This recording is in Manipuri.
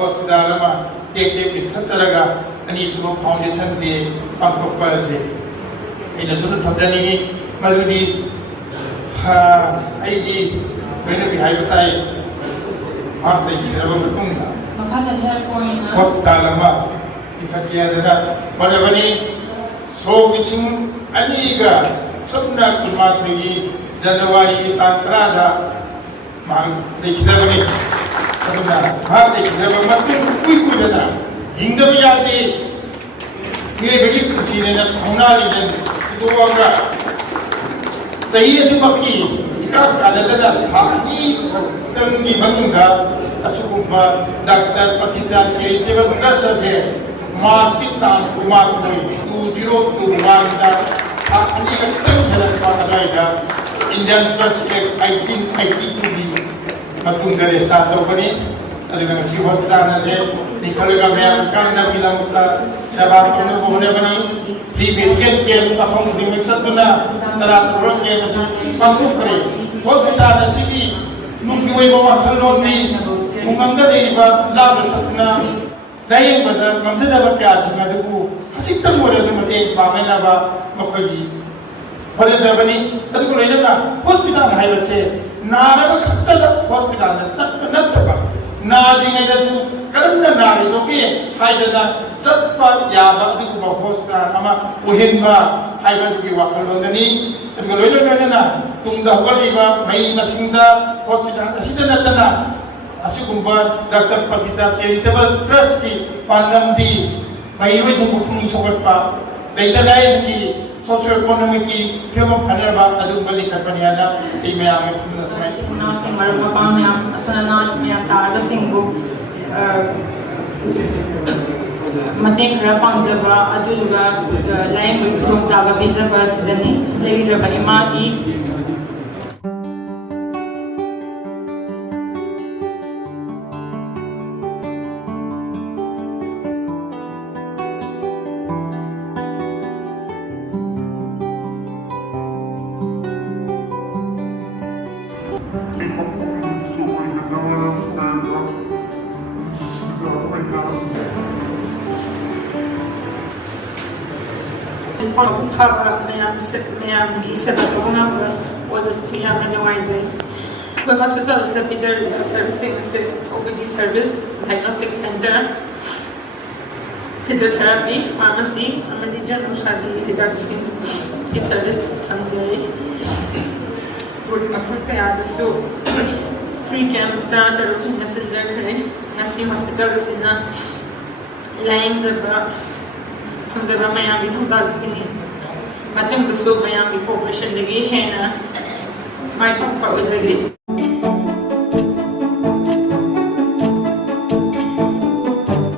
hospital ama tek khacharaga ani suba foundation de pangthokpa je ina sunu thamdani madudi ha ai ji mena bi hai batai hat dei raba matungda makha chachar point hospital ama ikhatia da badabani so bising ani ga sabna kumatri January tangkra da mang dikhdabani sabna ha dikhdaba matin kui dana hingda yati ye bagi kusine na thonali den sidoga chahi adu baki ikar kadala thani tangi bangunga asukuma Dr. Pratita Charitable Trust se mask ki tan kumatri 2021 da ani ka tan hela pa Indian Trust Act 1982 matungga sa tawani aduna si hospital na se nikalaga mayam kan na bilang ta sabab kono bone bani free medical care apong dimik satuna tara ke masu Pangthokhre hospital na sigi nungki wai bawa khalon ni mungangda de ba la satuna dai bada kamjada ba kya chima du hasik tam wore so mate pamena ba makhagi hore jabani adu ko leina hospital hai bache naraba khatta hospital na chat nattaba नादिने दसु करमना नारी तो के हाइदना चप्पा याबा दुबा होस्टा अमा उहिनबा हाइबा दुगी वाखलवंगनी अदुग लोइलोना तुंगदा हगलिबा मई मसिंगदा हॉस्पिटल असिदना तना असुकुंबा डॉक्टर पतिता चैरिटेबल ट्रस्ट की पानमदी मई रोज पुपुंग सोगटपा लेतनाय की सोशल इकोनॉमिक की फेम फनरबा अदुगली कपनियाना ई मयाम फुना समय ना से मरबा पामयाम असना मयाम तागा सिंगु मते खरा पांजबा अदुगा लाइन विक्रम जाबा बिजबा सिदनी लेगिरबा इमा की Imphal Khongjom mayam gi sebabona was siya otherwise the hospital is a bigger servicing OPD service diagnostic center physiotherapy pharmacy amani general shadi regards ki service tanzai good approach pe aad so free camp ta the messenger kare nasi hospital is in line the हम जब मैं यहाँ भी खुदा किन्हीं मतलब बसों में यहाँ भी पॉपुलेशन लगी है ना माइक पर लगी